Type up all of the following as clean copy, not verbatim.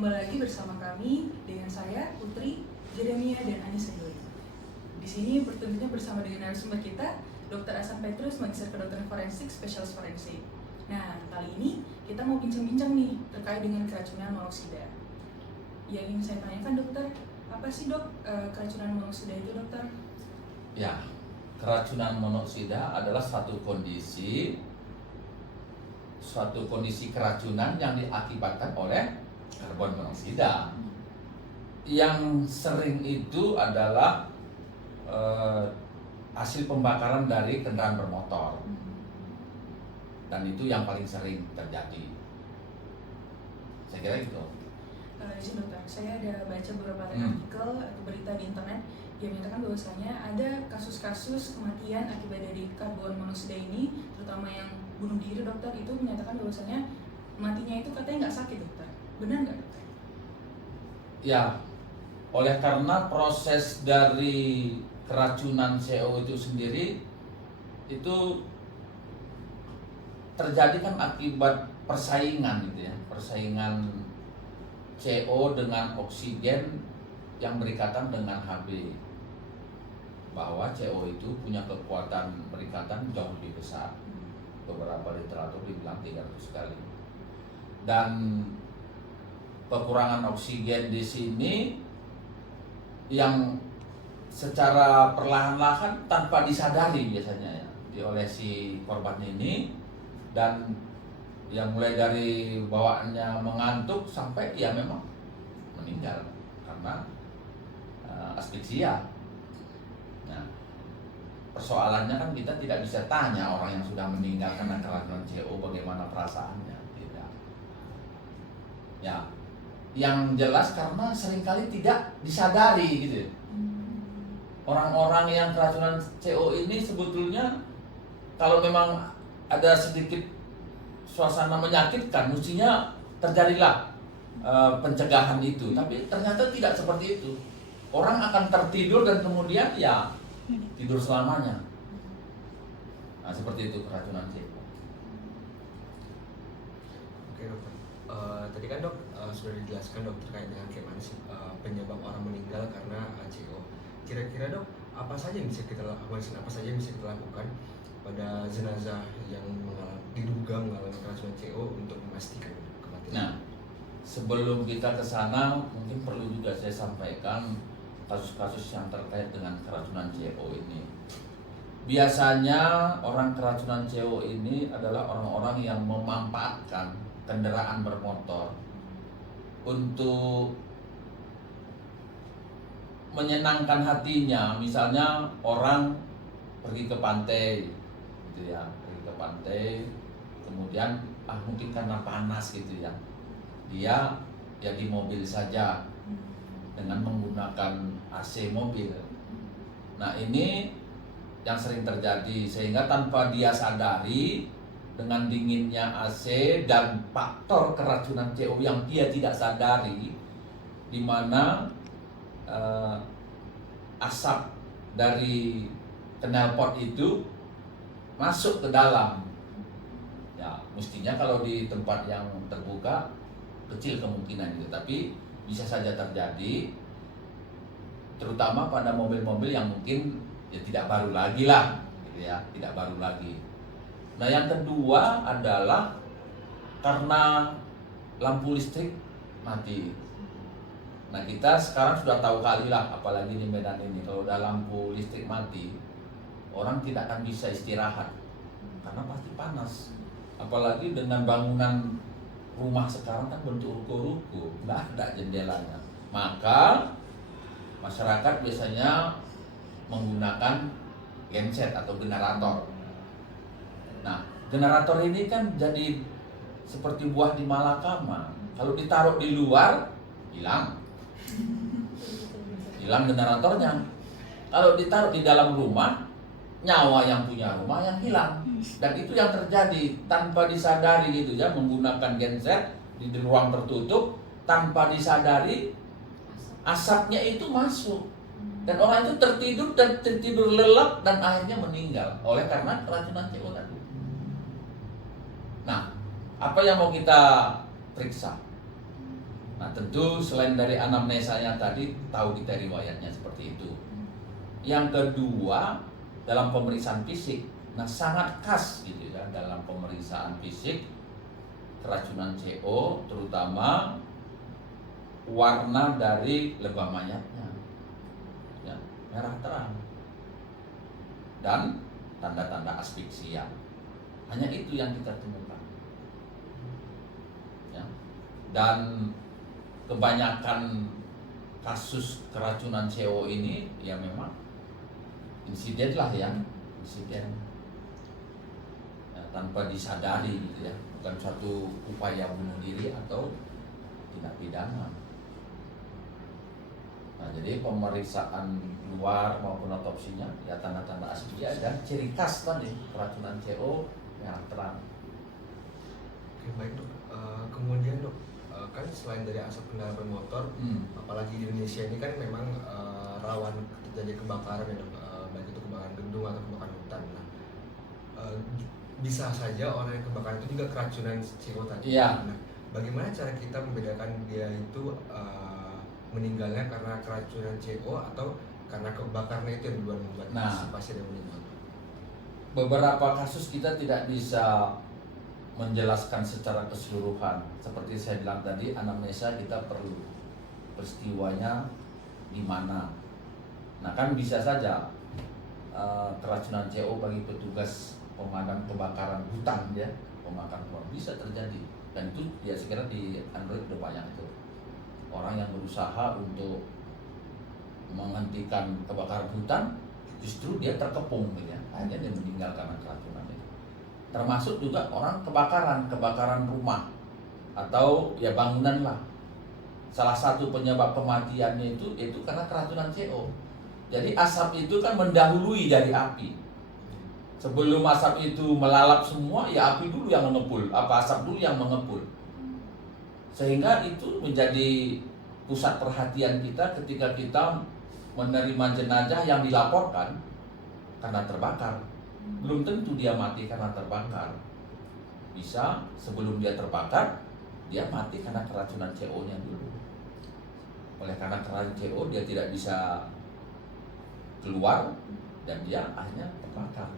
Kembali lagi bersama kami dengan saya Putri, Jeremia dan Anissa Joy. Di sini tentunya bersama dengan narasumber kita, Dr. Ahsan Petrus, Magister Kedokteran Forensik, Spesialis Forensik. Nah, kali ini kita mau bincang-bincang nih terkait dengan keracunan monoksida. Yang ingin saya tanyakan dokter, apa sih dok keracunan monoksida itu dokter? Ya, keracunan monoksida adalah suatu kondisi keracunan yang diakibatkan oleh karbon monoksida. Yang sering itu adalah hasil pembakaran dari kendaraan bermotor, dan itu yang paling sering terjadi. Saya kira itu. Izin dokter, saya ada baca beberapa artikel atau berita di internet yang menyatakan bahwasanya ada kasus-kasus kematian akibat dari karbon monoksida ini, terutama yang bunuh diri dokter, itu menyatakan bahwasanya matinya itu katanya nggak sakit dokter. Benar nggak dokter? Ya, oleh karena proses dari keracunan CO itu sendiri itu terjadi kan akibat persaingan gitu ya, persaingan CO dengan oksigen yang berikatan dengan Hb, bahwa CO itu punya kekuatan berikatan jauh lebih besar. Beberapa literatur dibilang 300 kali. Dan kekurangan oksigen di sini yang secara perlahan-lahan tanpa disadari biasanya ya oleh si korban ini, dan yang mulai dari bawaannya mengantuk sampai ya memang meninggal karena asfiksia. Nah, persoalannya kan kita tidak bisa tanya orang yang sudah meninggal karena keracunan CO bagaimana perasaannya, tidak. Ya, yang jelas karena seringkali tidak disadari gitu. Orang-orang yang keracunan CO ini sebetulnya kalau memang ada sedikit suasana menyakitkan, mestinya terjadilah pencegahan itu. Tapi ternyata tidak seperti itu. Orang akan tertidur dan kemudian ya tidur selamanya. Nah, seperti itu keracunan CO. Oke dokter, tadi kan dok sudah dijelaskan dok terkait dengan bagaimana sih penyebab orang meninggal karena CO. Kira-kira dok, apa saja yang bisa kita lakukan pada jenazah yang diduga mengalami keracunan CO untuk memastikan kematian? Nah, sebelum kita ke sana mungkin perlu juga saya sampaikan kasus-kasus yang terkait dengan keracunan CO ini. Biasanya orang keracunan CO ini adalah orang-orang yang memanfaatkan kendaraan bermotor untuk menyenangkan hatinya. Misalnya orang pergi ke pantai gitu ya, pergi ke pantai, kemudian mungkin karena panas gitu ya, dia ya di mobil saja dengan menggunakan AC mobil. Nah, ini yang sering terjadi, sehingga tanpa dia sadari dengan dinginnya AC dan faktor keracunan CO yang dia tidak sadari, di mana asap dari knalpot itu masuk ke dalam. Ya, mestinya kalau di tempat yang terbuka kecil kemungkinan itu, tapi bisa saja terjadi, terutama pada mobil-mobil yang mungkin ya tidak baru lagi lah, gitu ya, tidak baru lagi. Nah, yang kedua adalah karena lampu listrik mati. Nah, kita sekarang sudah tahu kali lah, apalagi di Medan ini, kalau udah lampu listrik mati, orang tidak akan bisa istirahat karena pasti panas. Apalagi dengan bangunan rumah sekarang kan bentuk ruko-ruko, nggak ada jendelanya. Maka masyarakat biasanya menggunakan genset atau generator. Nah, generator ini kan jadi seperti buah di malakama. Kalau ditaruh di luar, hilang generatornya. Kalau ditaruh di dalam rumah, nyawa yang punya rumah yang hilang. Dan itu yang terjadi tanpa disadari gitu ya, menggunakan genset di ruang tertutup, tanpa disadari asapnya itu masuk. Dan orang itu tertidur lelap dan akhirnya meninggal oleh karena keracunan CO tadi. Nah, apa yang mau kita periksa? Nah tentu selain dari anamnesanya tadi, tahu kita riwayatnya seperti itu. Yang kedua, dalam pemeriksaan fisik, nah sangat khas gitu ya dalam pemeriksaan fisik keracunan CO, terutama warna dari lebah mayatnya, ya, merah terang, dan tanda-tanda asfiksia. Hanya itu yang kita temukan. Ya. Dan kebanyakan kasus keracunan CO ini ya memang insiden lah ya, insiden ya, tanpa disadari gitu ya, bukan suatu upaya bunuh diri atau tindak pidana. Nah, jadi pemeriksaan luar maupun otopsinya ya tanda-tanda asfiksia dan ciri khas tadi keracunan CO yang terang. Oke, baik dok. Kemudian dok, kan selain dari asap kendaraan motor, apalagi di Indonesia ini kan memang rawan terjadi kebakaran ya dok, baik itu kebakaran gedung atau kebakaran hutan. Nah, bisa saja orang yang kebakaran itu juga keracunan CO tadi. Iya. Nah, bagaimana cara kita membedakan dia itu meninggalnya karena keracunan CO atau karena kebakarannya itu yang duluan membuat si pasien yang meninggal? Beberapa kasus kita tidak bisa menjelaskan secara keseluruhan. Seperti saya bilang tadi, anamnesa kita perlu peristiwanya di mana. Nah kan bisa saja keracunan CO bagi petugas pemadam kebakaran hutan ya, pembakaran hutan bisa terjadi. Dan itu ya sekira di Android udah banyak itu. Orang yang berusaha untuk menghentikan kebakaran hutan justru dia terkepung gitu ya. Akhirnya dia meninggal karena keracunan itu. Termasuk juga orang kebakaran rumah atau ya bangunan lah. Salah satu penyebab kematiannya itu karena keracunan CO. Jadi asap itu kan mendahului dari api. Sebelum asap itu melalap semua, ya api dulu yang mengepul, asap dulu yang mengepul. Sehingga itu menjadi pusat perhatian kita ketika kita menerima jenazah yang dilaporkan karena terbakar. Belum tentu dia mati karena terbakar. Bisa sebelum dia terbakar, dia mati karena keracunan CO-nya dulu. Oleh karena keracunan CO, dia tidak bisa keluar dan dia akhirnya terbakar.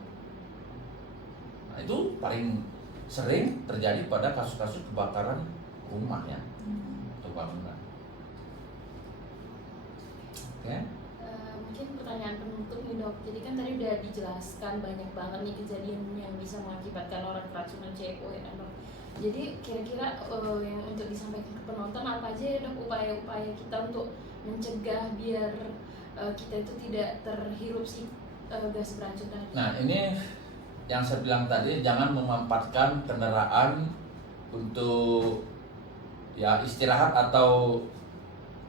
Nah, itu paling sering terjadi pada kasus-kasus kebakaran rumah ya, atau bangunan. Oke. Mungkin pertanyaan penutup nih dok. Jadi kan tadi udah dijelaskan banyak banget nih kejadian yang bisa mengakibatkan orang keracunan CO ya dok. Jadi kira-kira yang untuk disampaikan ke penonton apa aja ya dok upaya-upaya kita untuk mencegah biar kita itu tidak terhirup si gas beracun tadi. Nah ini yang saya bilang tadi, jangan memanfaatkan kendaraan untuk ya istirahat atau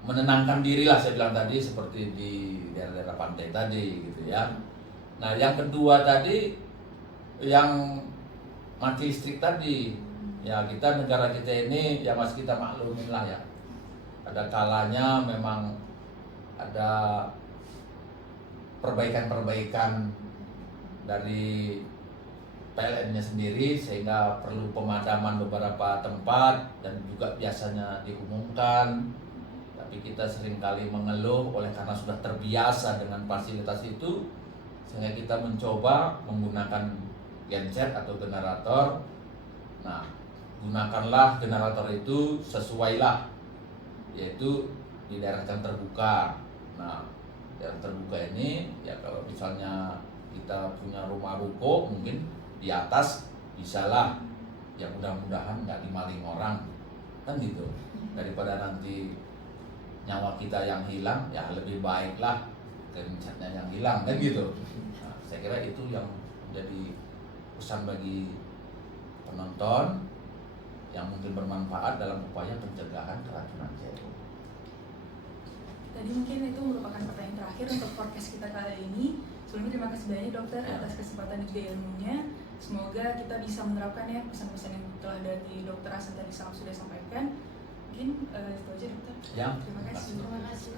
menenangkan diri lah, saya bilang tadi seperti di daerah-daerah pantai tadi gitu ya. Nah yang kedua tadi yang mati listrik tadi, ya kita negara kita ini ya masih kita maklumin lah ya. Ada kalanya memang ada perbaikan-perbaikan dari PLN-nya sendiri sehingga perlu pemadaman beberapa tempat dan juga biasanya diumumkan. Tapi kita seringkali mengeluh oleh karena sudah terbiasa dengan fasilitas itu sehingga kita mencoba menggunakan genset atau generator. Nah, gunakanlah generator itu sesuailah, yaitu di daerah yang terbuka. Nah, daerah terbuka ini ya kalau misalnya kita punya rumah ruko mungkin di atas bisalah, ya mudah-mudahan nggak dimaling orang kan gitu, daripada nanti nyawa kita yang hilang, ya lebih baiklah gensetnya yang hilang kan gitu. Nah, saya kira itu yang menjadi pesan bagi penonton yang mungkin bermanfaat dalam upaya pencegahan keracunan CO. Tadi mungkin itu merupakan pertanyaan terakhir untuk podcast kita kali ini. Sebelumnya terima kasih banyak dokter atas kesempatan dan juga ilmunya. Semoga kita bisa menerapkan ya pesan-pesan yang telah dari dokter Hasan tadi sudah sampaikan. Mungkin itu aja dokter. Ya, Terima kasih. Terima kasih.